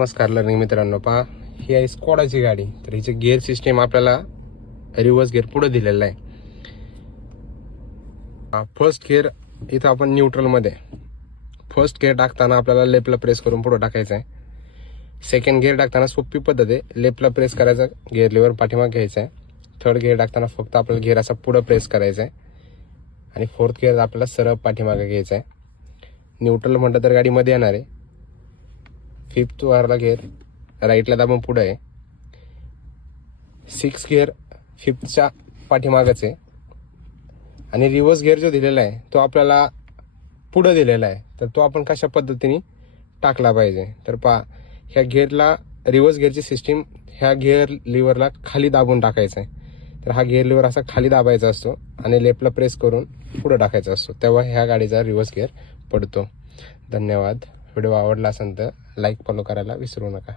नमस्कार लर्निंग मित्रांनो, पहा ही आहे स्कॉडाची गाडी. तर हिचे गिअर सिस्टीम आपल्याला रिव्हर्स गिअर पुढे दिलेला आहे. फर्स्ट गिअर इथं आपण न्यूट्रल मध्ये फर्स्ट गिअर टाकताना आपल्याला लेफ्टला प्रेस करून पुढे टाकायचं आहे. सेकंड गिअर टाकताना सोपी पद्धत आहे, लेफ्टला प्रेस करायचा, गिअर लिव्हर पाठीमागे घ्यायचा आहे. थर्ड गिअर टाकताना फक्त आपल्याला गिअर असा पुढे प्रेस करायचा आहे आणि फोर्थ गिअर आपल्याला सरळ पाठीमागे घ्यायचा आहे. न्यूट्रल म्हटलं तर गाडी मध्ये येणार आहे. फिफ्थ वारला गिअर राईटला दाबून पुढे आहे. सिक्स गिअर फिफ्थच्या पाठीमागच आहे आणि रिव्हर्स गिअर जो दिलेला आहे तो आपल्याला पुढे दिलेला आहे. तर तो आपण कशा पद्धतीने टाकला पाहिजे, तर पहा ह्या गिअरला रिव्हर्स गिअरची सिस्टीम ह्या गिअर लिव्हरला खाली दाबून टाकायचं आहे. तर हा गिअर लिव्हर असा खाली दाबायचा असतो आणि लेफ्टला प्रेस करून पुढे टाकायचा असतो, तेव्हा ह्या गाडीचा रिव्हर्स गिअर पडतो. धन्यवाद. व्हिडिओ आवडला असेल तर लाईक फॉलो करायला विसरू नका.